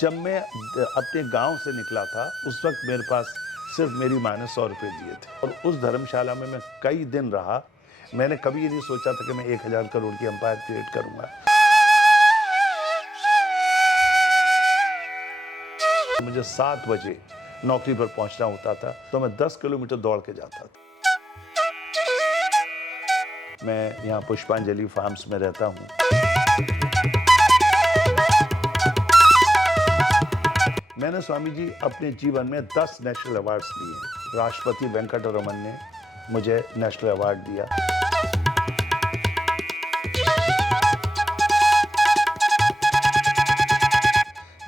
जब मैं अपने गांव से निकला था उस वक्त मेरे पास सिर्फ मेरी माँ ने 100 रुपये दिए थे और उस धर्मशाला में मैं कई दिन रहा। मैंने कभी ये नहीं सोचा था कि मैं 1000 करोड़ की एम्पायर क्रिएट करूंगा। मुझे 7 बजे नौकरी पर पहुंचना होता था तो मैं 10 किलोमीटर दौड़ के जाता था। मैं यहाँ पुष्पांजलि फार्म्स में रहता हूँ। मैंने स्वामी जी अपने जीवन में 10 नेशनल अवार्ड्स लिए। राष्ट्रपति वेंकटरमन ने मुझे नेशनल अवार्ड दिया।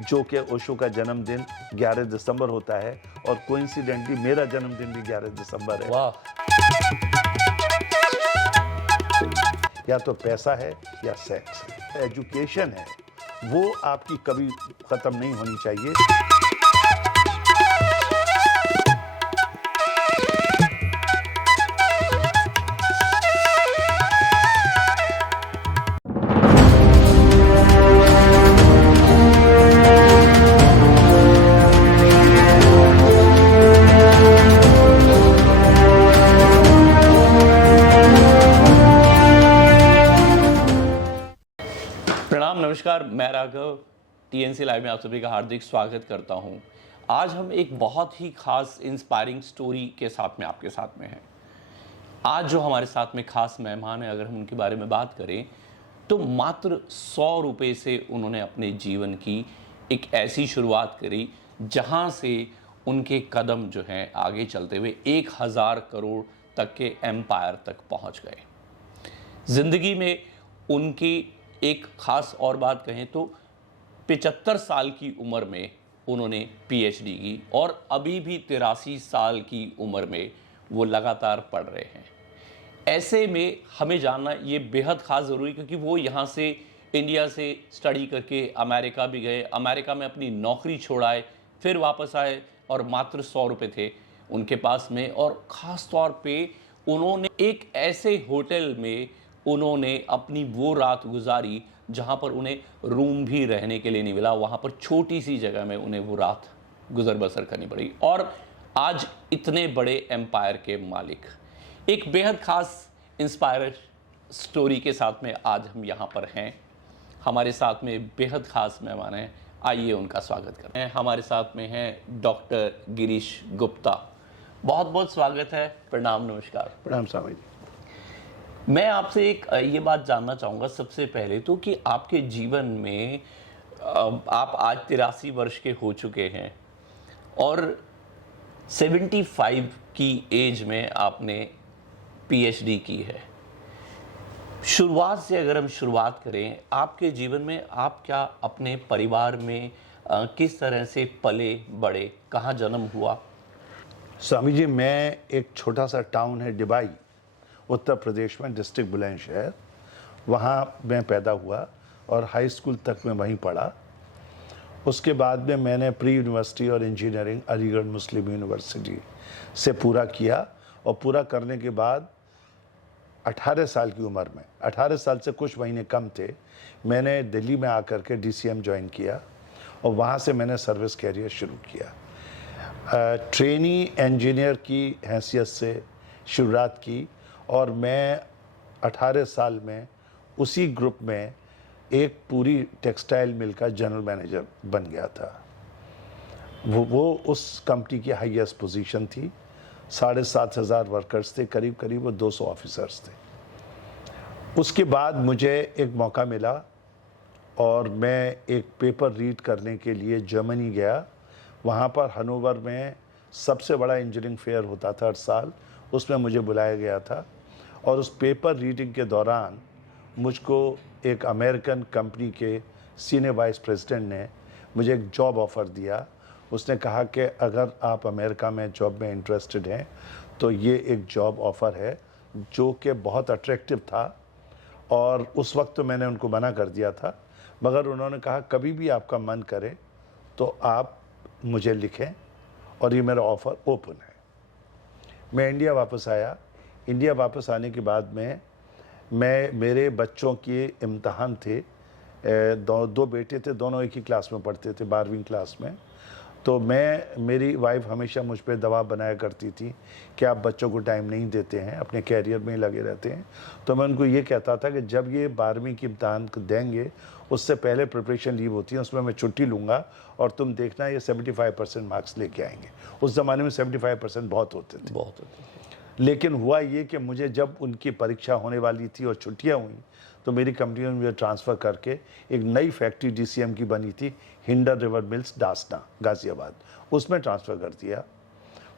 जो कि ओशो का जन्मदिन 11 दिसंबर होता है और कोइंसिडेंटली मेरा जन्मदिन भी 11 दिसंबर है। वाह। या तो पैसा है या सेक्स है। एजुकेशन है वो आपकी कभी खत्म नहीं होनी चाहिए। प्रणाम, नमस्कार। मैं राघव टीएनसी लाइव में आप सभी का हार्दिक स्वागत करता हूं। आज हम एक बहुत ही खास इंस्पायरिंग स्टोरी के साथ में आपके साथ में हैं। आज जो हमारे साथ में खास मेहमान हैं, अगर हम उनके बारे में बात करें तो मात्र 100 रुपये से उन्होंने अपने जीवन की एक ऐसी शुरुआत करी जहां से उनके कदम जो हैं आगे चलते हुए 1000 करोड़ तक के एम्पायर तक पहुंच गए। ज़िंदगी में उनकी एक ख़ास और बात कहें तो 75 साल की उम्र में उन्होंने पीएचडी की और अभी भी 83 साल की उम्र में वो लगातार पढ़ रहे हैं। ऐसे में हमें जानना ये बेहद ख़ास ज़रूरी, क्योंकि वो यहाँ से इंडिया से स्टडी करके अमेरिका भी गए, अमेरिका में अपनी नौकरी छोड़ाए, फिर वापस आए और मात्र 100 रुपये थे उनके पास में। और ख़ास तौर पे उन्होंने एक ऐसे होटल में उन्होंने अपनी वो रात गुजारी जहाँ पर उन्हें रूम भी रहने के लिए नहीं मिला। वहाँ पर छोटी सी जगह में उन्हें वो रात गुजर बसर करनी पड़ी और आज इतने बड़े एम्पायर के मालिक। एक बेहद ख़ास इंस्पायर स्टोरी के साथ में आज हम यहाँ पर हैं। हमारे साथ में बेहद ख़ास मेहमान हैं, आइए उनका स्वागत करें। हमारे साथ में हैं डॉक्टर गिरीश गुप्ता। बहुत बहुत स्वागत है। प्रणाम, नमस्कार। प्रणाम स्वामी जी। मैं आपसे एक ये बात जानना चाहूँगा सबसे पहले तो कि आपके जीवन में आप आज 83 वर्ष के हो चुके हैं और 75 की एज में आपने पीएचडी की है। शुरुआत से अगर हम शुरुआत करें, आपके जीवन में आप क्या अपने परिवार में किस तरह से पले बड़े, कहाँ जन्म हुआ? स्वामी जी, मैं एक छोटा सा टाउन है डिबाई, उत्तर प्रदेश में, डिस्ट्रिक्ट बुलंदशहर, वहाँ मैं पैदा हुआ और हाई स्कूल तक मैं वहीं पढ़ा। उसके बाद में मैंने प्री यूनिवर्सिटी और इंजीनियरिंग अलीगढ़ मुस्लिम यूनिवर्सिटी से पूरा किया और पूरा करने के बाद 18 साल की उम्र में, 18 साल से कुछ महीने कम थे, मैंने दिल्ली में आकर के डीसीएम ज्वाइन किया और वहाँ से मैंने सर्विस कैरियर शुरू किया। ट्रेनी इंजीनियर की हैसियत से शुरुआत की और मैं 18 साल में उसी ग्रुप में एक पूरी टेक्सटाइल मिल का जनरल मैनेजर बन गया था। वो उस कंपनी की हाईएस्ट पोजीशन थी। 7,500 वर्कर्स थे, करीब करीब वो 200 ऑफिसर्स थे। उसके बाद मुझे एक मौका मिला और मैं एक पेपर रीड करने के लिए जर्मनी गया। वहाँ पर हनोवर में सबसे बड़ा इंजीनियरिंग फेयर होता था हर साल, उसमें मुझे बुलाया गया था और उस पेपर रीडिंग के दौरान मुझको एक अमेरिकन कंपनी के सीनियर वाइस प्रेसिडेंट ने मुझे एक जॉब ऑफ़र दिया। उसने कहा कि अगर आप अमेरिका में जॉब में इंटरेस्टेड हैं तो ये एक जॉब ऑफ़र है, जो कि बहुत अट्रैक्टिव था। और उस वक्त तो मैंने उनको मना कर दिया था, मगर उन्होंने कहा कभी भी आपका मन करे तो आप मुझे लिखें और ये मेरा ऑफ़र ओपन है। मैं इंडिया वापस आया। इंडिया वापस आने के बाद में मेरे बच्चों के इम्तहान थे दो बेटे थे, दोनों एक ही क्लास में पढ़ते थे, 12वीं क्लास में। तो मेरी वाइफ हमेशा मुझ पर दबाव बनाया करती थी कि आप बच्चों को टाइम नहीं देते हैं, अपने कैरियर में ही लगे रहते हैं। तो मैं उनको ये कहता था कि जब ये 12वीं की इम्तहान देंगे उससे पहले प्रिपरेशन लीव होती है, उसमें मैं छुट्टी लूँगा और तुम देखना ये 75% मार्क्स लेके आएंगे। उस ज़माने में 75% बहुत होते थे। बहुत होते थे। लेकिन हुआ ये कि मुझे जब उनकी परीक्षा होने वाली थी और छुट्टियां हुई, तो मेरी कंपनी ने मुझे ट्रांसफ़र करके एक नई फैक्ट्री डीसीएम की बनी थी, हिंडन रिवर मिल्स, डासना, गाज़ियाबाद, उसमें ट्रांसफ़र कर दिया।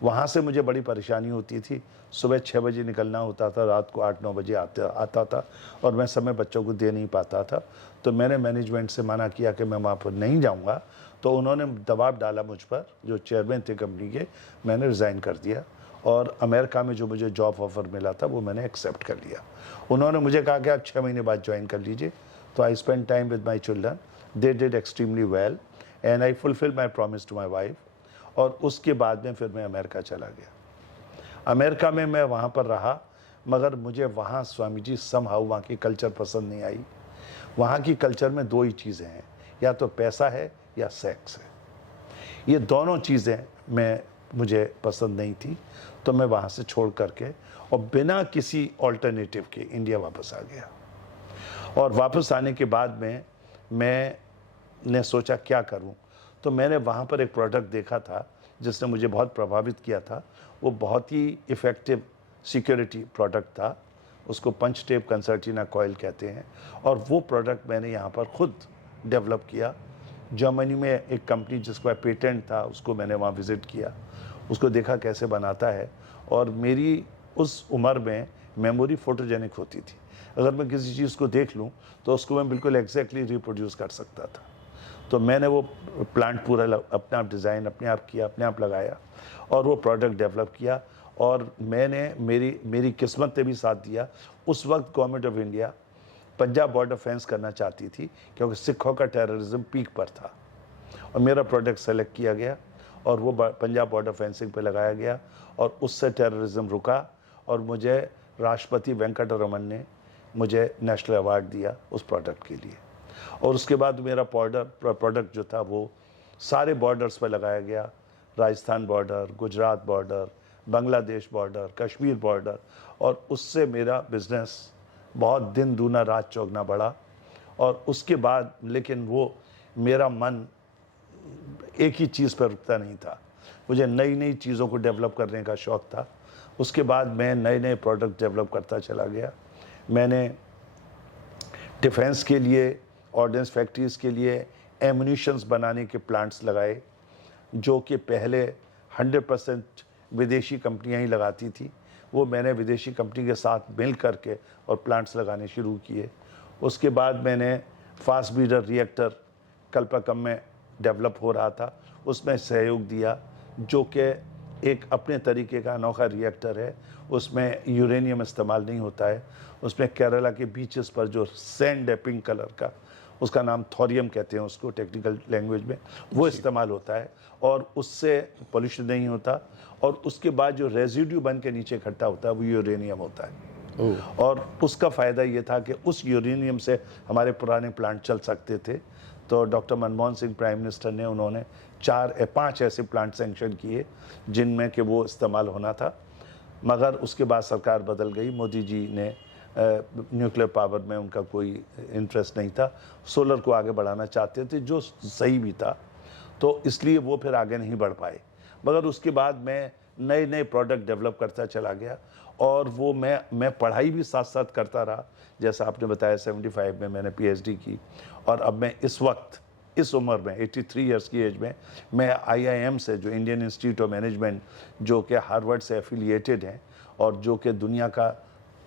वहाँ से मुझे बड़ी परेशानी होती थी। सुबह 6 बजे निकलना होता था, रात को 8-9 बजे आता था और मैं समय बच्चों को दे नहीं पाता था। तो मैंने मैनेजमेंट से मना किया कि मैं वहाँ पर नहीं जाऊँगा। तो उन्होंने दबाव डाला मुझ पर, जो चेयरमैन थे कंपनी के। मैंने रिज़ाइन कर दिया और अमेरिका में जो मुझे जॉब ऑफ़र मिला था वो मैंने एक्सेप्ट कर लिया। उन्होंने मुझे कहा कि आप 6 महीने बाद ज्वाइन कर लीजिए। तो I spend time with my children, they did extremely well and I fulfil my promise to my wife. और उसके बाद में फिर मैं अमेरिका चला गया। अमेरिका में मैं वहाँ पर रहा, मगर मुझे वहाँ स्वामी जी समहाउ वहाँ की कल्चर पसंद नहीं आई। वहाँ की कल्चर में 2 ही चीज़ें हैं, या तो पैसा है या सेक्स है। ये दोनों चीज़ें मुझे पसंद नहीं थी। तो मैं वहाँ से छोड़ करके और बिना किसी ऑल्टरनेटिव के इंडिया वापस आ गया। और वापस आने के बाद में मैंने सोचा क्या करूं। तो मैंने वहाँ पर एक प्रोडक्ट देखा था जिसने मुझे बहुत प्रभावित किया था। वो बहुत ही इफ़ेक्टिव सिक्योरिटी प्रोडक्ट था, उसको पंच टेप कंसर्टिना कॉइल कहते हैं। और वो प्रोडक्ट मैंने यहाँ पर खुद डेवलप किया। जर्मनी में एक कंपनी जिसका पेटेंट था, उसको मैंने वहाँ विज़िट किया, उसको देखा कैसे बनाता है। और मेरी उस उम्र में मेमोरी फोटोजेनिक होती थी। अगर मैं किसी चीज़ को देख लूँ तो उसको मैं बिल्कुल एग्जैक्टली रिप्रोड्यूस कर सकता था। तो मैंने वो प्लांट पूरा अपने आप डिज़ाइन अपने आप किया, अपने आप लगाया और वो प्रोडक्ट डेवलप किया। और मेरी किस्मत ने भी साथ दिया। उस वक्त government of India Punjab border fence करना चाहती थी, क्योंकि सिखों का टेररिज्म पीक पर था। और मेरा प्रोडक्ट सेलेक्ट किया गया और वो पंजाब बॉर्डर फेंसिंग पे लगाया गया और उससे टेररिज्म रुका। और मुझे राष्ट्रपति वेंकटरमन ने मुझे नेशनल अवार्ड दिया उस प्रोडक्ट के लिए। और उसके बाद मेरा प्रोडक्ट जो था वो सारे बॉर्डर्स पर लगाया गया, Rajasthan border, Gujarat border, Bangladesh border, Kashmir border. और उससे मेरा बिज़नेस बहुत दिन दूना रात चौगुना बढ़ा। और उसके बाद लेकिन वो मेरा मन एक ही चीज़ पर रुकता नहीं था, मुझे नई नई चीज़ों को डेवलप करने का शौक़ था। उसके बाद मैं नए नए प्रोडक्ट डेवलप करता चला गया। मैंने डिफेंस के लिए, ऑर्डिनेंस फैक्ट्रीज़ के लिए एमुनिशंस बनाने के प्लांट्स लगाए, जो कि पहले 100% विदेशी कंपनियां ही लगाती थी। वो मैंने विदेशी कंपनी के साथ मिल करके और प्लांट्स लगाने शुरू किए। उसके बाद मैंने फास्ट ब्रीडर रिएक्टर कल्पाकम में डेवलप हो रहा था, उसमें सहयोग दिया, जो कि एक अपने तरीके का अनोखा रिएक्टर है। उसमें यूरेनियम इस्तेमाल नहीं होता है। उसमें केरला के बीचेस पर जो सैंड है पिंक कलर का, उसका नाम थोरियम कहते हैं उसको टेक्निकल लैंग्वेज में, वो इस्तेमाल होता है और उससे पोल्यूशन नहीं होता। और उसके बाद जो रेजिड्यू बन के नीचे इकट्ठा होता है वो यूरेनियम होता है। और उसका फ़ायदा ये था कि उस यूरेनियम से हमारे पुराने प्लांट चल सकते थे। तो doctor Manmohan Singh prime minister ने, उन्होंने 4-5 ऐसे प्लांट सेंक्शन किए जिनमें कि वो इस्तेमाल होना था। मगर उसके बाद सरकार बदल गई, मोदी जी ने न्यूक्लियर पावर में उनका कोई इंटरेस्ट नहीं था, सोलर को आगे बढ़ाना चाहते थे, जो सही भी था। तो इसलिए वो फिर आगे नहीं बढ़ पाए। मगर उसके बाद मैं नए नए प्रोडक्ट डेवलप करता चला गया और वो मैं पढ़ाई भी साथ साथ करता रहा। जैसा आपने बताया 75 में मैंने पीएचडी की और अब मैं इस वक्त इस उम्र में 83 इयर्स की एज में मैं आईआईएम से, जो इंडियन इंस्टीट्यूट ऑफ मैनेजमेंट, जो कि हार्वर्ड से एफिलिएटेड हैं और जो कि दुनिया का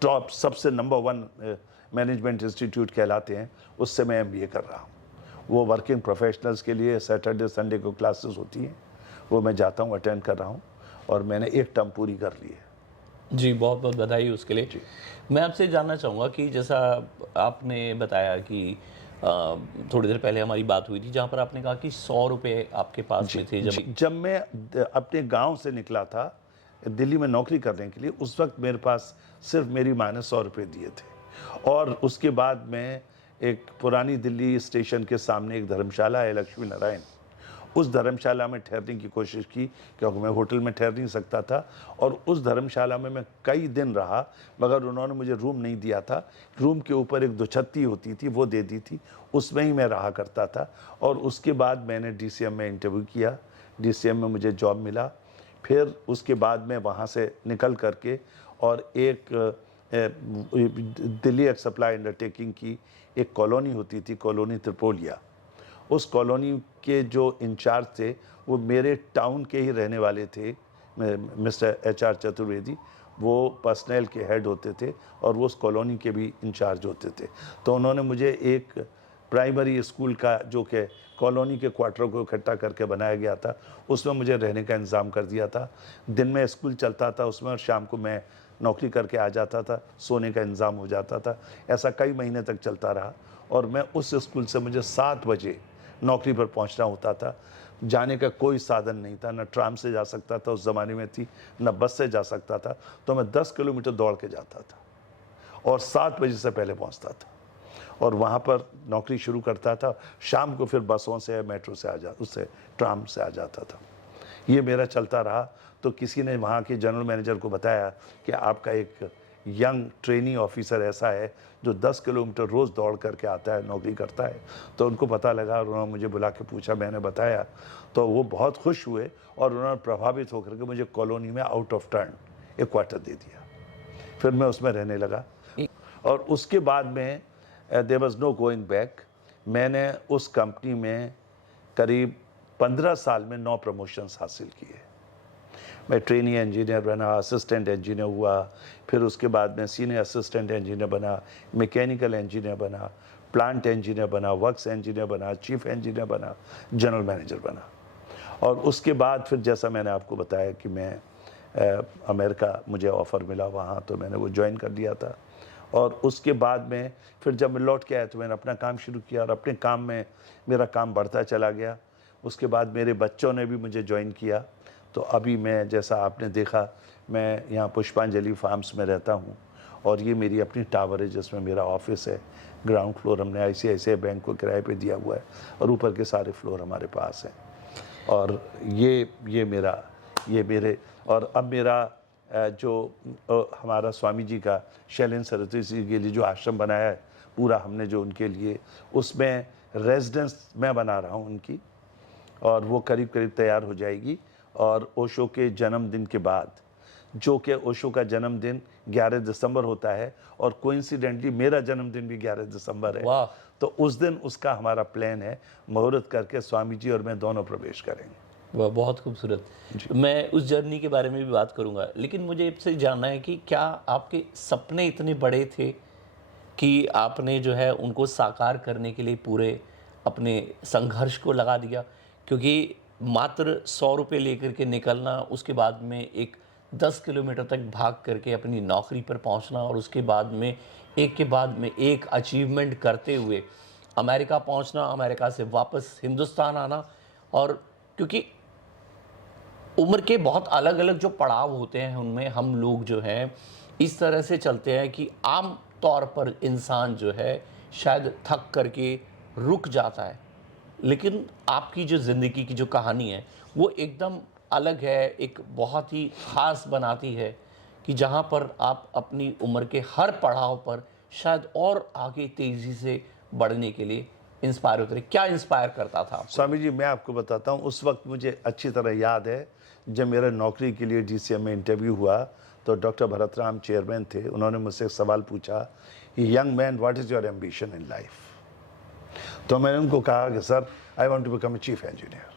टॉप सबसे नंबर 1 मैनेजमेंट इंस्टीट्यूट कहलाते हैं, उससे मैं एमबीए कर रहा हूँ। वो वर्किंग प्रोफेशनल्स के लिए सैटरडे संडे को क्लासेस होती हैं, वो मैं जाता हूँ, अटेंड कर रहा हूँ और मैंने एक टर्म पूरी कर ली है। जी, बहुत बहुत बधाई उसके लिए। जी। मैं आपसे जानना चाहूँगा कि जैसा आपने बताया कि थोड़ी देर पहले हमारी बात हुई थी जहाँ पर आपने कहा कि 100 रुपये आपके पास में थे जब मैं अपने गांव से निकला था दिल्ली में नौकरी करने के लिए, उस वक्त मेरे पास सिर्फ मेरी माँ ने 100 रुपये दिए थे। और उसके बाद मैं एक पुरानी दिल्ली स्टेशन के सामने एक धर्मशाला है लक्ष्मी नारायण, उस धर्मशाला में ठहरने की कोशिश की, क्योंकि मैं होटल में ठहर नहीं सकता था। और उस धर्मशाला में मैं कई दिन रहा, मगर उन्होंने मुझे रूम नहीं दिया था। रूम के ऊपर एक दुछत्ती होती थी, वो दे दी थी, उसमें ही मैं रहा करता था। और उसके बाद मैंने DCM में इंटरव्यू किया, DCM में मुझे जॉब मिला। फिर उसके बाद मैं वहाँ से निकल करके और एक दिल्ली एक्स सप्लाई अंडरटेकिंग की एक कॉलोनी होती थी, कॉलोनी त्रिपोलिया, उस कॉलोनी के जो इंचार्ज थे वो मेरे टाउन के ही रहने वाले थे, मिस्टर HR चतुर्वेदी। वो पर्सनल के हेड होते थे और वो उस कॉलोनी के भी इंचार्ज होते थे। तो उन्होंने मुझे एक प्राइमरी स्कूल का, जो कि कॉलोनी के क्वार्टर को इकट्ठा करके बनाया गया था, उसमें मुझे रहने का इंतज़ाम कर दिया था। दिन में स्कूल चलता था उसमें, और शाम को मैं नौकरी करके आ जाता था, सोने का इंतज़ाम हो जाता था। ऐसा कई महीने तक चलता रहा। और मैं उस स्कूल से मुझे 7 बजे नौकरी पर पहुंचना होता था। जाने का कोई साधन नहीं था, न ट्राम से जा सकता था, उस ज़माने में थी, न बस से जा सकता था। तो मैं 10 किलोमीटर दौड़ के जाता था और 7 बजे से पहले पहुंचता था और वहाँ पर नौकरी शुरू करता था। शाम को फिर बसों से, मेट्रो से उससे ट्राम से आ जाता था। ये मेरा चलता रहा। तो किसी ने वहाँ के जनरल मैनेजर को बताया कि आपका एक यंग ट्रेनी ऑफिसर ऐसा है जो 10 किलोमीटर रोज़ दौड़ करके आता है, नौकरी करता है। तो उनको पता लगा और उन्होंने मुझे बुला के पूछा, मैंने बताया, तो वो बहुत खुश हुए और उन्होंने प्रभावित होकर के मुझे कॉलोनी में आउट ऑफ टर्न एक क्वार्टर दे दिया। फिर मैं उसमें रहने लगा और उसके बाद में there was no going back. मैंने उस कंपनी में करीब 15 साल में 9 प्रमोशंस हासिल किए। मैं ट्रेनी इंजीनियर बना, असिस्टेंट इंजीनियर हुआ, फिर उसके बाद में सीनियर असिस्टेंट इंजीनियर बना, मैकेनिकल इंजीनियर बना, प्लांट इंजीनियर बना, वर्क्स इंजीनियर बना, चीफ इंजीनियर बना, जनरल मैनेजर बना। और उसके बाद फिर जैसा मैंने आपको बताया कि मैं अमेरिका, मुझे ऑफ़र मिला वहाँ, तो मैंने वो ज्वाइन कर लिया था। और उसके बाद में फिर जब मैं लौट के आया तो मैंने अपना काम शुरू किया और अपने काम में मेरा काम बढ़ता चला गया। उसके बाद मेरे बच्चों ने भी मुझे ज्वाइन किया। तो अभी मैं, जैसा आपने देखा, मैं यहाँ पुष्पांजलि फार्म्स में रहता हूँ और ये मेरी अपनी टावर है जिसमें मेरा ऑफिस है। ग्राउंड फ्लोर हमने ICICI बैंक को किराए पे दिया हुआ है और ऊपर के सारे फ्लोर हमारे पास हैं। और ये मेरे, और अब मेरा जो हमारा स्वामी जी का, शैलेंद्र सरस्वती जी के लिए जो आश्रम बनाया है पूरा हमने, जो उनके लिए, उसमें रेजिडेंस मैं बना रहा हूँ उनकी, और वो करीब करीब तैयार हो जाएगी। और ओशो के जन्मदिन के बाद, जो कि ओशो का जन्मदिन 11 दिसंबर होता है और कोइंसिडेंटली मेरा जन्मदिन भी 11 दिसंबर है, तो उस दिन उसका हमारा प्लान है, मुहूर्त करके स्वामी जी और मैं दोनों प्रवेश करेंगे। वह बहुत खूबसूरत। मैं उस जर्नी के बारे में भी बात करूंगा, लेकिन मुझे इससे जानना है कि क्या आपके सपने इतने बड़े थे कि आपने जो है उनको साकार करने के लिए पूरे अपने संघर्ष को लगा दिया? क्योंकि मात्र 100 रुपये लेकर के निकलना, उसके बाद में एक 10 किलोमीटर तक भाग करके अपनी नौकरी पर पहुंचना और उसके बाद में एक के बाद में एक अचीवमेंट करते हुए अमेरिका पहुंचना, अमेरिका से वापस हिंदुस्तान आना, और क्योंकि उम्र के बहुत अलग अलग जो पड़ाव होते हैं उनमें हम लोग जो हैं इस तरह से चलते हैं कि आम तौर पर इंसान जो है शायद थक करके रुक जाता है, लेकिन आपकी जो ज़िंदगी की जो कहानी है वो एकदम अलग है, एक बहुत ही ख़ास बनाती है कि जहाँ पर आप अपनी उम्र के हर पड़ाव पर शायद और आगे तेज़ी से बढ़ने के लिए इंस्पायर होते रहे। क्या इंस्पायर करता था आपको? स्वामी जी, मैं आपको बताता हूँ, उस वक्त मुझे अच्छी तरह याद है, जब मेरा नौकरी के लिए DCM में इंटरव्यू हुआ तो डॉक्टर भरतराम चेयरमैन थे। उन्होंने मुझसे एक सवाल पूछा, young man, what is your ambition in life? तो मैंने उनको कहा कि sir, I want to become a chief engineer.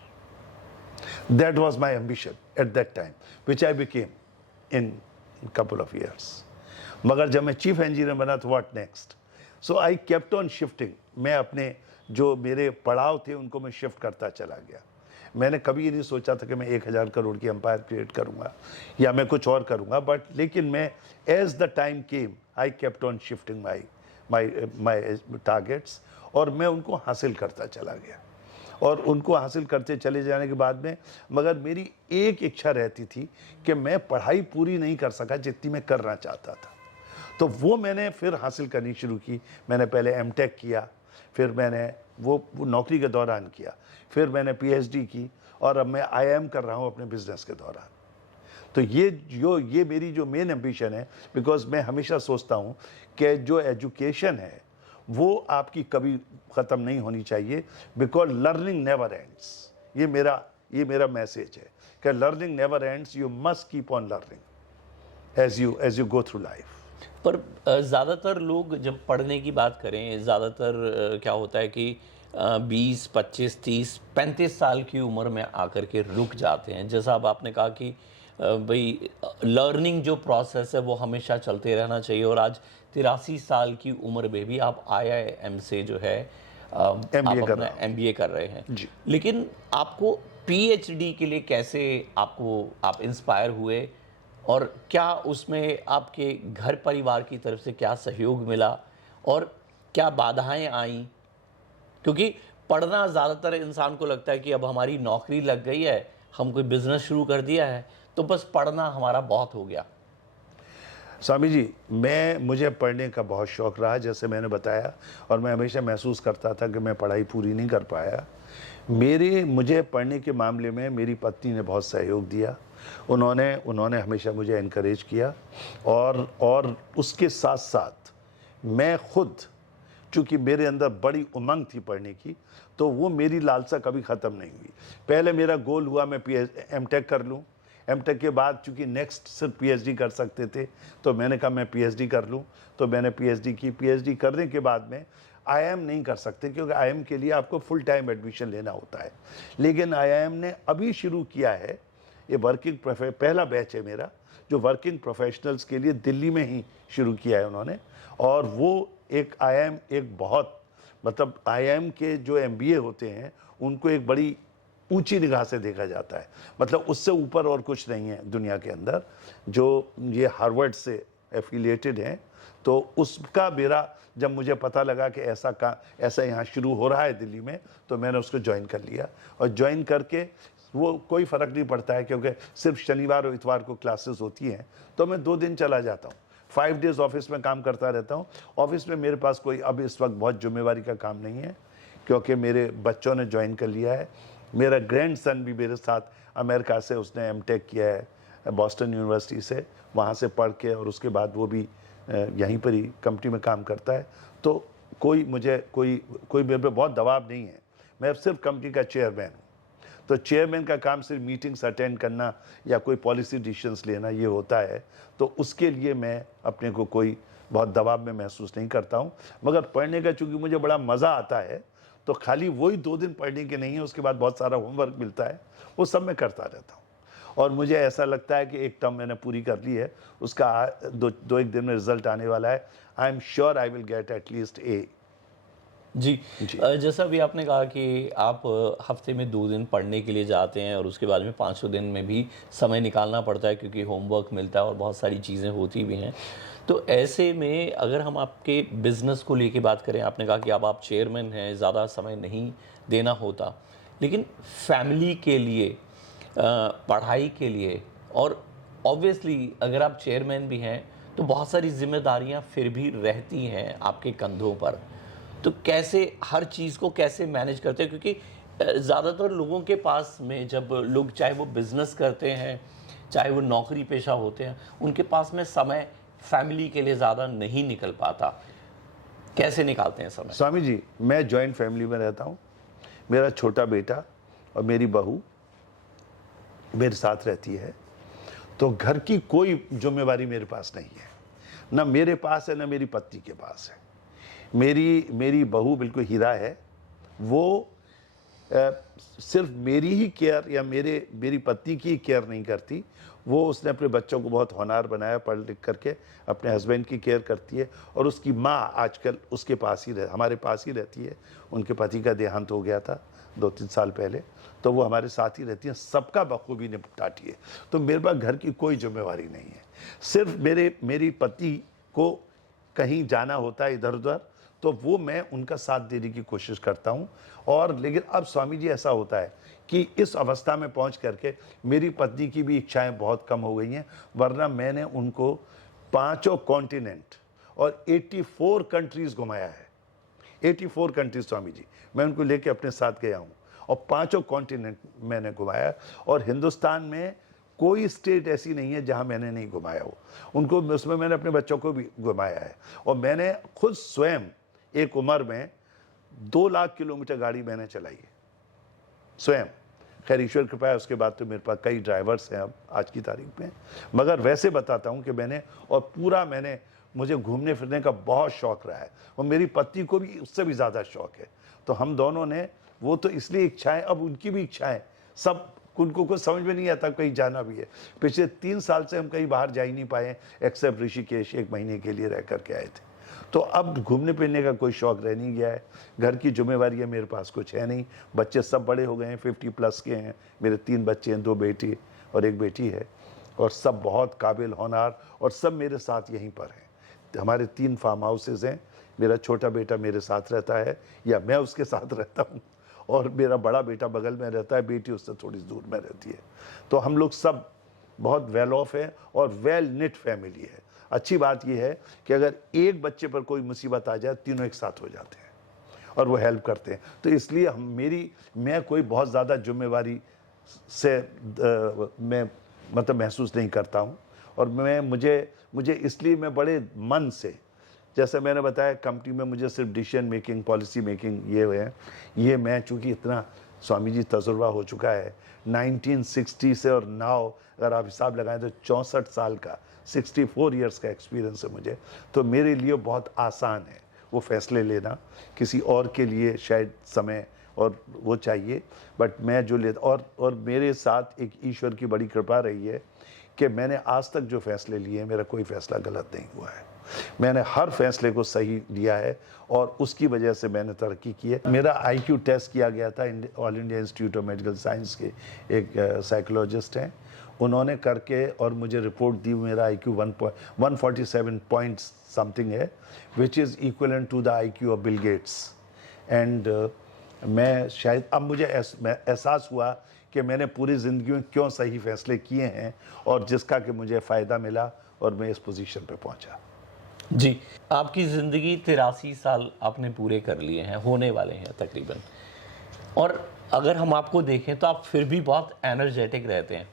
That was my ambition at that time, which I became in couple of years. मगर जब मैं चीफ इंजीनियर बना तो what next? So I kept on shifting. मैं अपने जो मेरे पड़ाव थे उनको मैं शिफ्ट करता चला गया। मैंने कभी ये नहीं सोचा था कि मैं 1000 करोड़ की एम्पायर क्रिएट करूंगा या मैं कुछ और करूंगा, बट लेकिन मैं, as the time came, I kept on shifting my targets, और मैं उनको हासिल करता चला गया। और उनको हासिल करते चले जाने के बाद में, मगर मेरी एक इच्छा रहती थी कि मैं पढ़ाई पूरी नहीं कर सका जितनी मैं करना चाहता था। तो वो मैंने फिर हासिल करनी शुरू की। मैंने पहले एमटेक किया, फिर मैंने वो नौकरी के दौरान किया, फिर मैंने पीएचडी की, और अब मैं आईआईएम कर रहा हूँ अपने बिजनेस के दौरान। तो ये मेरी जो मेन एम्बिशन है, बिकॉज मैं हमेशा सोचता हूँ कि जो एजुकेशन है वो आपकी कभी ख़त्म नहीं होनी चाहिए, बिकॉज लर्निंग नेवर एंड्स। ये मेरा मैसेज है कि learning never ends, you must keep on learning as you go through life. पर ज़्यादातर लोग जब पढ़ने की बात करें, ज़्यादातर क्या होता है कि 20, 25, 30, 35 साल की उम्र में आकर के रुक जाते हैं। जैसा अब आपने कहा कि भाई लर्निंग जो प्रोसेस है वो हमेशा चलते रहना चाहिए, और आज 83 साल की उम्र में भी आप आईआईएम से जो है आप अपना एमबीए कर रहे हैं जी। लेकिन आपको पीएचडी के लिए कैसे आप इंस्पायर हुए, और क्या उसमें आपके घर परिवार की तरफ से क्या सहयोग मिला और क्या बाधाएं आईं? क्योंकि पढ़ना ज़्यादातर इंसान को लगता है कि अब हमारी नौकरी लग गई है, हम कोई बिजनेस शुरू कर दिया है, तो बस पढ़ना हमारा बहुत हो गया। स्वामी जी, मुझे पढ़ने का बहुत शौक़ रहा, जैसे मैंने बताया, और मैं हमेशा महसूस करता था कि मैं पढ़ाई पूरी नहीं कर पाया। मुझे पढ़ने के मामले में मेरी पत्नी ने बहुत सहयोग दिया। उन्होंने हमेशा मुझे एनकरेज किया, और उसके साथ साथ मैं खुद, चूँकि मेरे अंदर बड़ी उमंग थी पढ़ने की, तो वो मेरी लालसा कभी ख़त्म नहीं हुई। पहले मेरा गोल हुआ मैं एमटेक कर लूँ। एमटेक के बाद चूँकि नेक्स्ट सिर्फ पीएचडी कर सकते थे, तो मैंने कहा मैं पीएचडी कर लूँ। तो मैंने पीएचडी की। पीएचडी करने के बाद में आईआईएम नहीं कर सकते, क्योंकि आईआईएम के लिए आपको फुल टाइम एडमिशन लेना होता है। लेकिन आईआईएम ने अभी शुरू किया है, ये पहला बैच है मेरा, जो वर्किंग प्रोफेशनल्स के लिए दिल्ली में ही शुरू किया है उन्होंने। और वो एक आईआईएम एक बहुत, मतलब आईआईएम के जो एमबीए होते हैं उनको एक बड़ी ऊंची निगाह से देखा जाता है, मतलब उससे ऊपर और कुछ नहीं है दुनिया के अंदर। जो ये हार्वर्ड से एफिलिएटेड हैं, तो उसका मेरा जब मुझे पता लगा कि ऐसा यहाँ शुरू हो रहा है दिल्ली में, तो मैंने उसको ज्वाइन कर लिया। और ज्वाइन करके वो कोई फ़र्क नहीं पड़ता है, क्योंकि सिर्फ शनिवार और इतवार को क्लासेस होती हैं, तो मैं 2 दिन चला जाता हूँ। 5 डेज़ ऑफिस में काम करता रहता हूँ। ऑफिस में मेरे पास कोई अब इस वक्त बहुत जिम्मेवारी का काम नहीं है, क्योंकि मेरे बच्चों ने ज्वाइन कर लिया है। मेरा ग्रैंडसन भी मेरे साथ अमेरिका से, उसने एमटेक किया है बॉस्टन यूनिवर्सिटी से, वहाँ से पढ़ के, और उसके बाद वो भी यहीं पर ही कंपनी में काम करता है। तो कोई मेरे पे बहुत दबाव नहीं है। मैं सिर्फ कंपनी का चेयरमैन हूँ, तो चेयरमैन का काम सिर्फ मीटिंग्स अटेंड करना या कोई पॉलिसी डिसीजंस लेना ये होता है। तो उसके लिए मैं अपने को कोई बहुत दबाव में महसूस नहीं करता हूँ। मगर पढ़ने का चूँकि मुझे बड़ा मज़ा आता है, तो खाली वही 2 दिन पढ़ने के नहीं है, उसके बाद बहुत सारा होमवर्क मिलता है, वो सब मैं करता रहता हूँ। और मुझे ऐसा लगता है कि एक टर्म मैंने पूरी कर ली है, उसका 2-1 दिन में रिजल्ट आने वाला है। I am sure I will get at least A. जी, जैसा भी आपने कहा कि आप हफ्ते में 2 दिन पढ़ने के लिए जाते हैं, और उसके बाद में 5 दिन में भी समय निकालना पड़ता है, क्योंकि होमवर्क मिलता है और बहुत सारी चीज़ें होती भी हैं। तो ऐसे में अगर हम आपके बिज़नेस को लेके बात करें, आपने कहा कि अब आप चेयरमैन हैं, ज़्यादा समय नहीं देना होता, लेकिन फैमिली के लिए, पढ़ाई के लिए, और ऑब्वियसली अगर आप चेयरमैन भी हैं तो बहुत सारी जिम्मेदारियां फिर भी रहती हैं आपके कंधों पर। तो कैसे हर चीज़ को कैसे मैनेज करते हैं? क्योंकि ज़्यादातर लोगों के पास में, जब लोग चाहे वो बिज़नेस करते हैं, चाहे वो नौकरी पेशा होते हैं, उनके पास में समय फैमिली के लिए ज़्यादा नहीं निकल पाता। कैसे निकालते हैं समय? स्वामी जी, मैं जॉइंट फैमिली में रहता हूँ। मेरा छोटा बेटा और मेरी बहू मेरे साथ रहती है। तो घर की कोई जिम्मेवारी मेरे पास नहीं है, ना मेरे पास है ना मेरी पत्नी के पास है। मेरी बहू बिल्कुल हीरा है। वो सिर्फ मेरी ही केयर या मेरी पत्नी की केयर नहीं करती, वो उसने अपने बच्चों को बहुत होनहार बनाया, पढ़ लिख करके अपने हस्बैंड की केयर करती है। और उसकी माँ आजकल उसके पास ही हमारे पास ही रहती है। उनके पति का देहांत हो गया था 2-3 साल पहले, तो वो हमारे साथ ही रहती हैं, सबका बखूबी निपटाती है। तो मेरे पास घर की कोई जिम्मेवारी नहीं है। सिर्फ मेरी पति को कहीं जाना होता है इधर उधर, तो वो मैं उनका साथ देने की कोशिश करता हूँ। और लेकिन अब स्वामी जी ऐसा होता है कि इस अवस्था में पहुँच करके मेरी पत्नी की भी इच्छाएं बहुत कम हो गई हैं, वरना मैंने उनको 5 कॉन्टिनेंट और 84 कंट्रीज घुमाया है। 84 कंट्रीज स्वामी जी, मैं उनको लेके अपने साथ गया हूँ और 5 कॉन्टिनेंट मैंने घुमाया। और हिंदुस्तान में कोई स्टेट ऐसी नहीं है जहाँ मैंने नहीं घुमाया हो उनको, उसमें मैंने अपने बच्चों को भी घुमाया है। और मैंने खुद स्वयं एक उम्र में 2 लाख किलोमीटर गाड़ी मैंने चलाई है स्वयं। खैर ईश्वर कृपा है, उसके बाद तो मेरे पास कई ड्राइवर्स हैं अब आज की तारीख में, मगर वैसे बताता हूँ कि मैंने और पूरा मुझे घूमने फिरने का बहुत शौक रहा है और मेरी पत्नी को भी उससे भी ज़्यादा शौक है। तो हम दोनों ने, वो तो इसलिए इच्छाएं, अब उनकी भी इच्छाएं, सब उनको कुछ समझ में नहीं आता कहीं जाना भी है। पिछले 3 साल से हम कहीं बाहर जा ही नहीं पाए एक्सेप्ट ऋषिकेश, 1 महीने के लिए रह करके आए थे। तो अब घूमने फिरने का कोई शौक रह नहीं गया है। घर की जिम्मेवारी है मेरे पास कुछ है नहीं, बच्चे सब बड़े हो गए हैं, 50+ के हैं। मेरे 3 बच्चे हैं, 2 बेटी और 1 बेटी है, और सब बहुत काबिल होनहार, और सब मेरे साथ यहीं पर हैं। हमारे 3 फार्म हाउसेज हैं। मेरा छोटा बेटा मेरे साथ रहता है या मैं उसके साथ रहता हूँ, और मेरा बड़ा बेटा बगल में रहता है, बेटी उससे थोड़ी दूर में रहती है। तो हम लोग सब बहुत वेल ऑफ है और वेल निट फैमिली है। अच्छी बात यह है कि अगर एक बच्चे पर कोई मुसीबत आ जाए, तीनों एक साथ हो जाते हैं और वो हेल्प करते हैं। तो इसलिए मैं कोई बहुत ज़्यादा जिम्मेवारी से मैं मतलब महसूस नहीं करता हूँ। और मुझे इसलिए मैं बड़े मन से, जैसे मैंने बताया कंपनी में मुझे सिर्फ डिसीजन मेकिंग, पॉलिसी मेकिंग ये मैं चूँकि इतना स्वामी जी तजुर्बा हो चुका है 1960 से, और नाउ अगर आप हिसाब लगाएं तो 64 साल का, 64 ईयर्स का एक्सपीरियंस है मुझे। तो मेरे लिए बहुत आसान है वो फैसले लेना। किसी और के लिए शायद समय और वो चाहिए, बट मैं जो लेता, और मेरे साथ एक ईश्वर की बड़ी कृपा रही है कि मैंने आज तक जो फैसले लिए, मेरा कोई फैसला गलत नहीं हुआ है। मैंने हर फैसले को सही लिया है और उसकी वजह से मैंने तरक्की की है। मेरा आईक्यू टेस्ट किया गया था, all India institute of medical science के एक साइकोलॉजिस्ट हैं, उन्होंने करके और मुझे रिपोर्ट दी। मेरा आईक्यू 147 पॉइंट समथिंग है, which is equivalent to the IQ of Bill Gates. And मैं शायद अब मुझे एहसास हुआ कि मैंने पूरी ज़िंदगी में क्यों सही फैसले किए हैं और जिसका कि मुझे फ़ायदा मिला और मैं इस पोजीशन पे पहुंचा। जी, आपकी ज़िंदगी 83 साल आपने पूरे कर लिए हैं, होने वाले हैं तकरीबन, और अगर हम आपको देखें तो आप फिर भी बहुत एनर्जेटिक रहते हैं।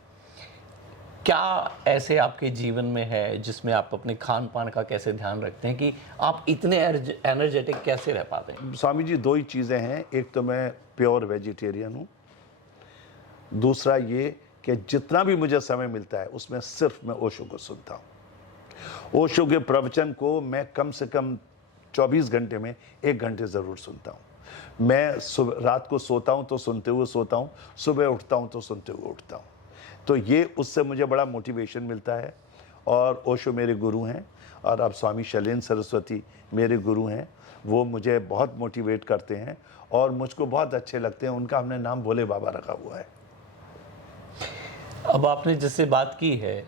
क्या ऐसे आपके जीवन में है जिसमें आप अपने खान पान का कैसे ध्यान रखते हैं कि आप इतने एनर्जेटिक कैसे रह पाते हैं? स्वामी जी, 2 ही चीज़ें हैं। एक तो मैं प्योर वेजिटेरियन हूँ, दूसरा ये कि जितना भी मुझे समय मिलता है उसमें सिर्फ मैं ओशो को सुनता हूँ। ओशो के प्रवचन को मैं कम से कम 24 घंटे में 1 घंटे ज़रूर सुनता हूँ। मैं रात को सोता हूँ तो सुनते हुए सोता हूँ, सुबह उठता हूँ तो सुनते हुए उठता हूँ। तो ये उससे मुझे बड़ा मोटिवेशन मिलता है। और ओशो मेरे गुरु हैं, और अब स्वामी शैलेंद्र सरस्वती मेरे गुरु हैं। वो मुझे बहुत मोटिवेट करते हैं और मुझको बहुत अच्छे लगते हैं। उनका हमने नाम भोले बाबा रखा हुआ है। अब आपने जिससे बात की है,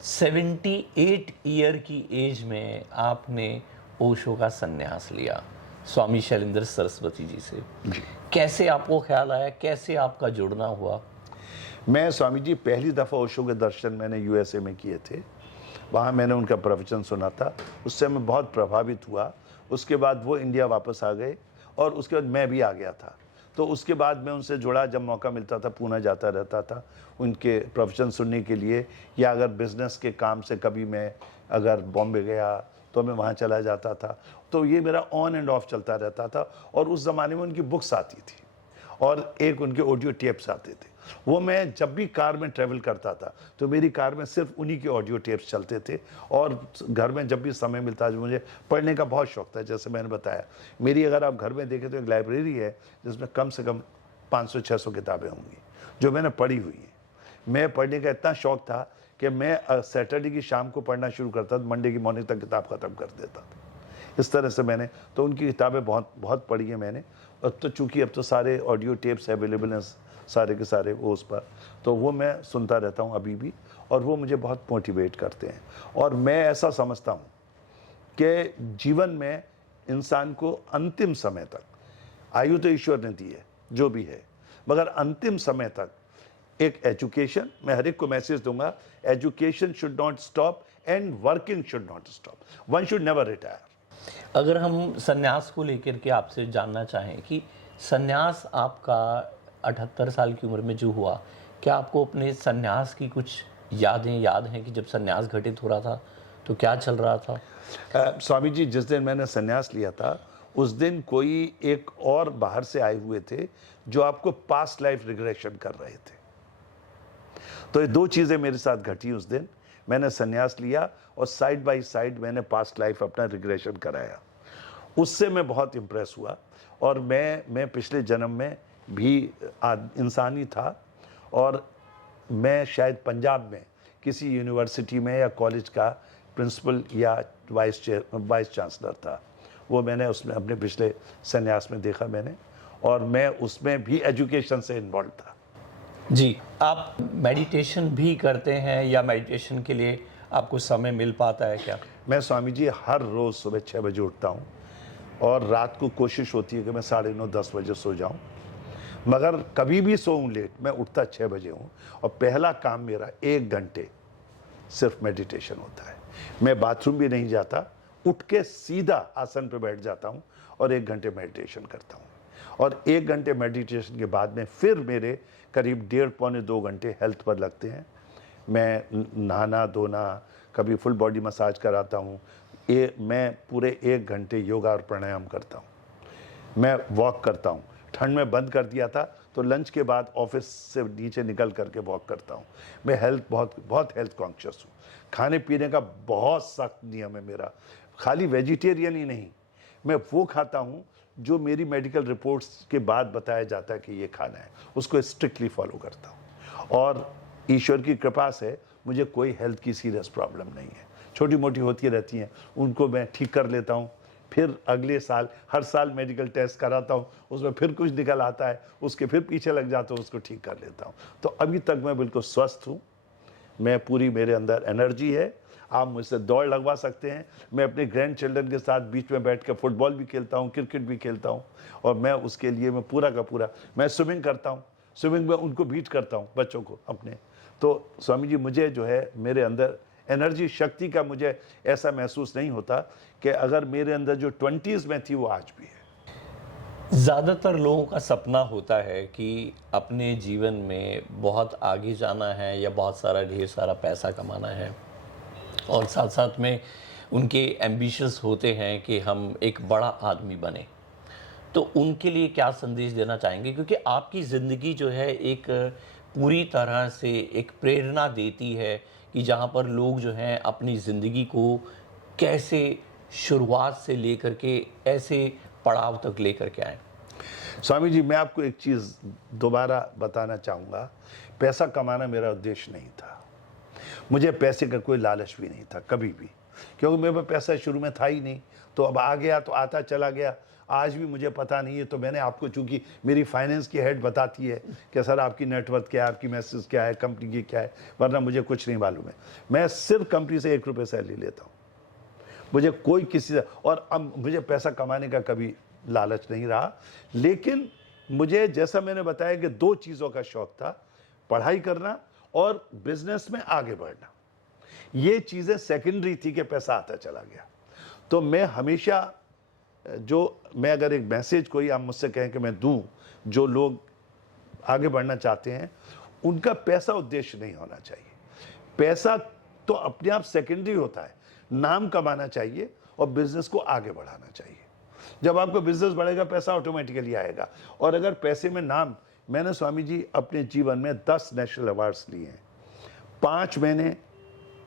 78 ईयर की एज में आपने ओशो का संन्यास लिया स्वामी शैलेंद्र सरस्वती जी से। कैसे आपको ख्याल आया, कैसे आपका जुड़ना हुआ? मैं स्वामी जी पहली दफ़ा ओशो के दर्शन मैंने यूएसए में किए थे। वहाँ मैंने उनका प्रवचन सुना था, उससे मैं बहुत प्रभावित हुआ। उसके बाद वो इंडिया वापस आ गए और उसके बाद मैं भी आ गया था। तो उसके बाद मैं उनसे जुड़ा, जब मौका मिलता था पूना जाता रहता था उनके प्रवचन सुनने के लिए, या अगर बिज़नेस के काम से कभी मैं अगर बॉम्बे गया तो मैं वहाँ चला जाता था। तो ये मेरा ऑन एंड ऑफ चलता रहता था। और उस ज़माने में उनकी बुक्स आती थी और एक उनके ऑडियो टेप्स आते थे। वो मैं जब भी कार में ट्रैवल करता था तो मेरी कार में सिर्फ उन्हीं के ऑडियो टेप्स चलते थे। और घर में जब भी समय मिलता, जो मुझे पढ़ने का बहुत शौक था, जैसे मैंने बताया, मेरी अगर आप घर में देखें तो एक लाइब्रेरी है जिसमें कम से कम 500-600 किताबें होंगी जो मैंने पढ़ी हुई हैं। मैं पढ़ने का इतना शौक था कि मैं सैटरडे की शाम को पढ़ना शुरू करता था, मंडे की मॉर्निंग तक किताब ख़त्म कर देता था। इस तरह से मैंने तो उनकी किताबें बहुत बहुत पढ़ी हैं मैंने। अब तो चूँकि अब तो सारे ऑडियो टेप्स अवेलेबल हैं सारे के सारे वो उस पर, तो वो मैं सुनता रहता हूँ अभी भी, और वो मुझे बहुत मोटिवेट करते हैं। और मैं ऐसा समझता हूँ कि जीवन में इंसान को अंतिम समय तक, आयु तो ईश्वर ने दी है जो भी है, मगर अंतिम समय तक एक एजुकेशन, मैं हर एक को मैसेज दूंगा, education should not stop and working should not stop. One should never retire. अगर हम सन्यास को लेकर के आपसे जानना चाहें कि सन्यास आपका 78 साल की उम्र में जो हुआ, क्या आपको अपने सन्यास की कुछ यादें याद हैं कि जब सन्यास घटित हो रहा था तो क्या चल रहा था? स्वामी जी, जिस दिन मैंने संन्यास लिया था उस दिन कोई एक और बाहर से आए हुए थे जो आपको पास्ट लाइफ रिग्रेशन कर रहे थे। तो ये दो चीज़ें मेरे साथ घटी उस दिन। मैंने संन्यास लिया और साइड बाय साइड मैंने पास्ट लाइफ अपना रिग्रेशन कराया। उससे मैं बहुत इम्प्रेस हुआ और मैं पिछले जन्म में भी इंसान ही था और मैं शायद पंजाब में किसी यूनिवर्सिटी में या कॉलेज का प्रिंसिपल या वाइस चांसलर था। वो मैंने उसमें अपने पिछले संन्यास में देखा मैंने, और मैं उसमें भी एजुकेशन से इन्वॉल्व था। जी, आप मेडिटेशन भी करते हैं या मेडिटेशन के लिए आपको समय मिल पाता है क्या? मैं स्वामी जी हर रोज़ सुबह 6 बजे उठता हूँ और रात को कोशिश होती है कि मैं 9:30-10 बजे सो जाऊँ, मगर कभी भी सोऊं लेट, मैं उठता 6 बजे हूँ और पहला काम मेरा 1 घंटे सिर्फ मेडिटेशन होता है। मैं बाथरूम भी नहीं जाता, उठ के सीधा आसन पे बैठ जाता हूँ और 1 घंटे मेडिटेशन करता हूँ। और 1 घंटे मेडिटेशन के बाद में फिर मेरे करीब 1.5-2 घंटे हेल्थ पर लगते हैं। मैं नहाना धोना, कभी फुल बॉडी मसाज कराता हूँ। मैं पूरे 1 घंटे योगा और प्राणायाम करता हूँ। मैं वॉक करता हूँ। ठंड में बंद कर दिया था तो लंच के बाद ऑफिस से नीचे निकल करके वॉक करता हूँ। मैं बहुत हेल्थ कॉन्शियस हूँ। खाने पीने का बहुत सख्त नियम है मेरा। खाली वेजिटेरियन ही नहीं, मैं वो खाता हूँ जो मेरी मेडिकल रिपोर्ट्स के बाद बताया जाता है कि ये खाना है, उसको स्ट्रिक्टली फॉलो करता हूँ। और ईश्वर की कृपा से मुझे कोई हेल्थ की सीरियस प्रॉब्लम नहीं है। छोटी मोटी होती रहती हैं, उनको मैं ठीक कर लेता हूँ। फिर अगले साल हर साल मेडिकल टेस्ट कराता हूँ, उसमें फिर कुछ निकल आता है, उसके फिर पीछे लग जाता हूँ, उसको ठीक कर लेता हूँ। तो अभी तक मैं बिल्कुल स्वस्थ हूँ। मेरे अंदर एनर्जी है। आप मुझसे दौड़ लगवा सकते हैं। मैं अपने ग्रैंड चिल्ड्रन के साथ बीच में बैठ कर फुटबॉल भी खेलता हूँ, क्रिकेट भी खेलता हूँ, और मैं उसके लिए मैं पूरा का पूरा मैं स्विमिंग करता हूँ। स्विमिंग में उनको बीट करता हूँ, बच्चों को अपने। तो स्वामी जी, मुझे जो है मेरे अंदर एनर्जी शक्ति का मुझे ऐसा महसूस नहीं होता कि अगर मेरे अंदर जो 20s में थी वो आज भी है। ज़्यादातर लोगों का सपना होता है कि अपने जीवन में बहुत आगे जाना है या बहुत सारा ढेर सारा पैसा कमाना है, और साथ साथ में उनके एम्बिशंस होते हैं कि हम एक बड़ा आदमी बने। तो उनके लिए क्या संदेश देना चाहेंगे? क्योंकि आपकी ज़िंदगी जो है एक पूरी तरह से एक प्रेरणा देती है कि जहाँ पर लोग जो हैं अपनी ज़िंदगी को कैसे शुरुआत से लेकर के ऐसे पड़ाव तक लेकर के आए। स्वामी जी, मैं आपको एक चीज़ दोबारा बताना चाहूँगा। पैसा कमाना मेरा उद्देश्य नहीं था। मुझे पैसे का कोई लालच भी नहीं था कभी भी, क्योंकि मेरे पास पैसा शुरू में था ही नहीं। तो अब आ गया तो आता चला गया। आज भी मुझे पता नहीं है, तो मैंने आपको, चूंकि मेरी फाइनेंस की हेड बताती है कि सर आपकी नेटवर्थ क्या है, आपकी मैसेज क्या है, कंपनी की क्या है, वरना मुझे कुछ नहीं मालूम है। मैं सिर्फ कंपनी से 1 रुपये सैलरी लेता हूँ। मुझे कोई किसी से, और अब मुझे पैसा कमाने का कभी लालच नहीं रहा। लेकिन मुझे, जैसा मैंने बताया, कि 2 चीज़ों का शौक था, पढ़ाई करना और बिजनेस में आगे बढ़ना। ये चीज़ें सेकेंडरी थी कि पैसा आता चला गया। तो मैं हमेशा मैं अगर एक मैसेज कोई आप मुझसे कहें कि मैं दूं, जो लोग आगे बढ़ना चाहते हैं, उनका पैसा उद्देश्य नहीं होना चाहिए। पैसा तो अपने आप सेकेंडरी होता है। नाम कमाना चाहिए और बिजनेस को आगे बढ़ाना चाहिए। जब आपका बिजनेस बढ़ेगा, पैसा ऑटोमेटिकली आएगा। और अगर पैसे में नाम, मैंने स्वामी जी अपने जीवन में 10 नेशनल अवार्ड्स लिए हैं। 5 मैंने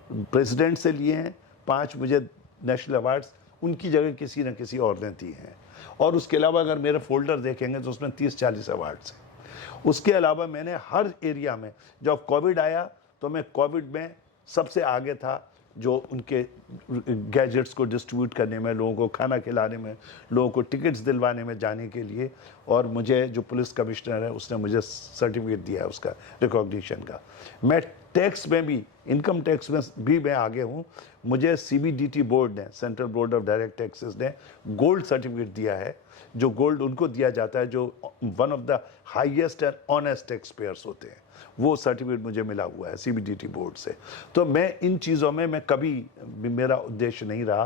प्रेसिडेंट से लिए हैं, 5 मुझे नेशनल अवार्ड्स उनकी जगह किसी न किसी और ने दी हैं। और उसके अलावा अगर मेरा फोल्डर देखेंगे तो उसमें 30-40 अवार्ड्स हैं। उसके अलावा मैंने हर एरिया में, जब कोविड आया तो मैं कोविड में सबसे आगे था, जो उनके गैजेट्स को डिस्ट्रीब्यूट करने में, लोगों को खाना खिलाने में, लोगों को टिकट्स दिलवाने में जाने के लिए। और मुझे जो पुलिस कमिश्नर है उसने मुझे सर्टिफिकेट दिया है उसका, रिकॉग्निशन का। मैं टैक्स में भी, इनकम टैक्स में भी मैं आगे हूँ। मुझे CBDT बोर्ड ने, central board of direct taxes ने गोल्ड सर्टिफिकेट दिया है जो गोल्ड उनको दिया जाता है जो one of the highest and honest taxpayers होते हैं, वो सर्टिफिकेट मुझे मिला हुआ है सीबीडीटी बोर्ड से। तो मैं इन चीज़ों में मैं कभी मेरा उद्देश्य नहीं रहा,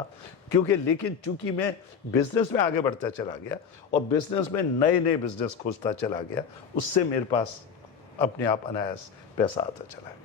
क्योंकि लेकिन चूंकि मैं बिजनेस में आगे बढ़ता चला गया और बिजनेस में नए नए बिजनेस खोजता चला गया, उससे मेरे पास अपने आप अनायास पैसा आता चला गया।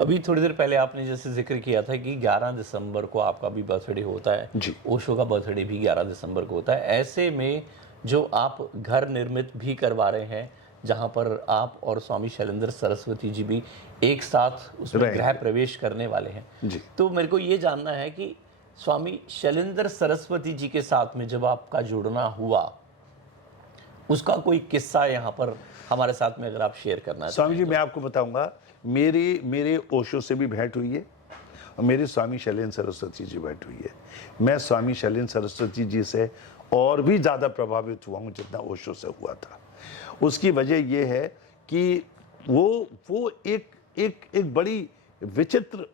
अभी थोड़ी देर पहले आपने जैसे जिक्र किया था कि 11 दिसंबर को आपका भी बर्थडे होता है जी। ओशो का बर्थडे भी 11 दिसंबर को होता है। ऐसे में जो आप घर निर्मित भी करवा रहे हैं, जहां पर आप और स्वामी शैलेंद्र सरस्वती जी भी एक साथ उसमें गृह प्रवेश करने वाले हैं जी। तो मेरे को ये जानना है कि स्वामी शैलेंद्र सरस्वती जी के साथ में जब आपका जुड़ना हुआ, उसका कोई किस्सा यहाँ पर हमारे साथ में अगर आप शेयर करना स्वामी जी, मैं आपको बताऊंगा, मेरे ओशो से भी भेंट हुई है और मेरे स्वामी शैलेंद्र सरस्वती जी भेंट हुई है। मैं स्वामी शैलेंद्र सरस्वती जी से और भी ज़्यादा प्रभावित हुआ हूँ जितना ओशो से हुआ था। उसकी वजह यह है कि वो एक बड़ी विचित्र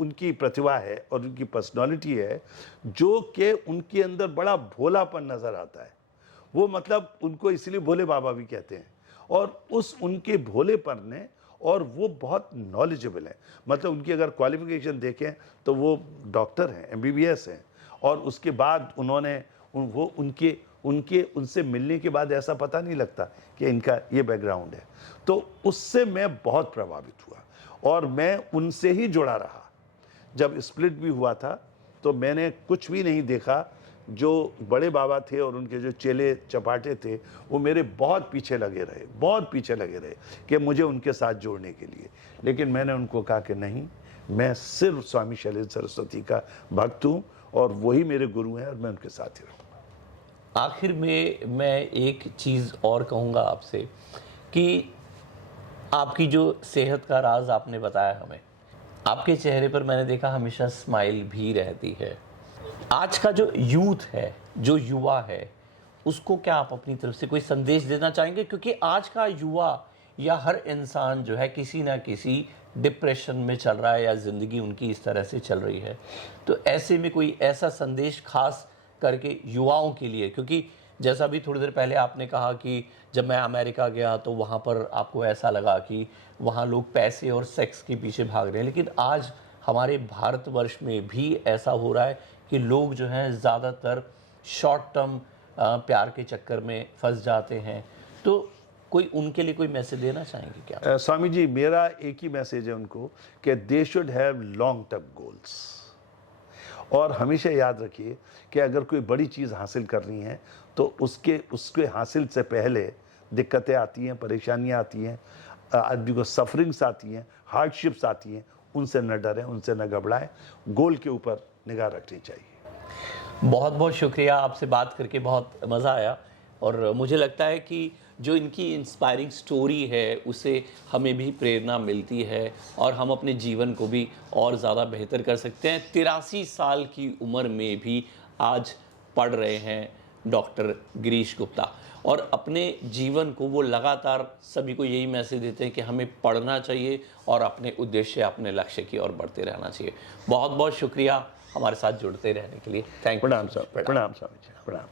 उनकी प्रतिभा है और उनकी पर्सनालिटी है, जो कि उनके अंदर बड़ा भोलापन नज़र आता है। वो मतलब उनको इसलिए भोले बाबा भी कहते हैं, और उस उनके भोलेपन ने, और वो बहुत नॉलेजेबल है। मतलब उनकी अगर क्वालिफिकेशन देखें तो वो डॉक्टर हैं, MBBS हैं, और उसके बाद उनसे मिलने के बाद ऐसा पता नहीं लगता कि इनका ये बैकग्राउंड है। तो उससे मैं बहुत प्रभावित हुआ और मैं उनसे ही जुड़ा रहा। जब स्प्लिट भी हुआ था तो मैंने कुछ भी नहीं देखा। जो बड़े बाबा थे और उनके जो चेले चपाटे थे, वो मेरे बहुत पीछे लगे रहे कि मुझे उनके साथ जोड़ने के लिए। लेकिन मैंने उनको कहा कि नहीं, मैं सिर्फ स्वामी शैलेंद्र सरस्वती का भक्त हूँ और वही मेरे गुरु हैं और मैं उनके साथ ही रहूँगा। आखिर में मैं एक चीज़ और कहूँगा आपसे कि आपकी जो सेहत का राज आपने बताया हमें, आपके चेहरे पर मैंने देखा हमेशा स्माइल भी रहती है। आज का जो यूथ है, जो युवा है, उसको क्या आप अपनी तरफ से कोई संदेश देना चाहेंगे? क्योंकि आज का युवा या हर इंसान जो है किसी ना किसी डिप्रेशन में चल रहा है या ज़िंदगी उनकी इस तरह से चल रही है। तो ऐसे में कोई ऐसा संदेश खास करके युवाओं के लिए, क्योंकि जैसा भी थोड़ी देर पहले आपने कहा कि जब मैं अमेरिका गया तो वहाँ पर आपको ऐसा लगा कि वहाँ लोग पैसे और सेक्स के पीछे भाग रहे हैं, लेकिन आज हमारे भारतवर्ष में भी ऐसा हो रहा है कि लोग जो हैं ज़्यादातर शॉर्ट टर्म प्यार के चक्कर में फंस जाते हैं। तो कोई उनके लिए कोई मैसेज देना चाहेंगे क्या? स्वामी जी, मेरा एक ही मैसेज है उनको कि they should have long term goals. और हमेशा याद रखिए कि अगर कोई बड़ी चीज़ हासिल करनी है तो उसके हासिल से पहले दिक्कतें आती हैं, परेशानियां आती हैं, आदमी को सफरिंग्स आती हैं, हार्डशिप्स आती हैं। उनसे न डरें, उनसे न घबराएं, गोल के ऊपर निगाह रखनी चाहिए। बहुत बहुत शुक्रिया, आपसे बात करके बहुत मज़ा आया और मुझे लगता है कि जो इनकी इंस्पायरिंग स्टोरी है उससे हमें भी प्रेरणा मिलती है और हम अपने जीवन को भी और ज़्यादा बेहतर कर सकते हैं। 83 साल की उम्र में भी आज पढ़ रहे हैं डॉक्टर गिरीश गुप्ता, और अपने जीवन को वो लगातार सभी को यही मैसेज देते हैं कि हमें पढ़ना चाहिए और अपने उद्देश्य, अपने लक्ष्य की ओर बढ़ते रहना चाहिए। बहुत बहुत शुक्रिया हमारे साथ जुड़ते रहने के लिए। Thank you. प्रणाम स्वामी जी, प्रणाम।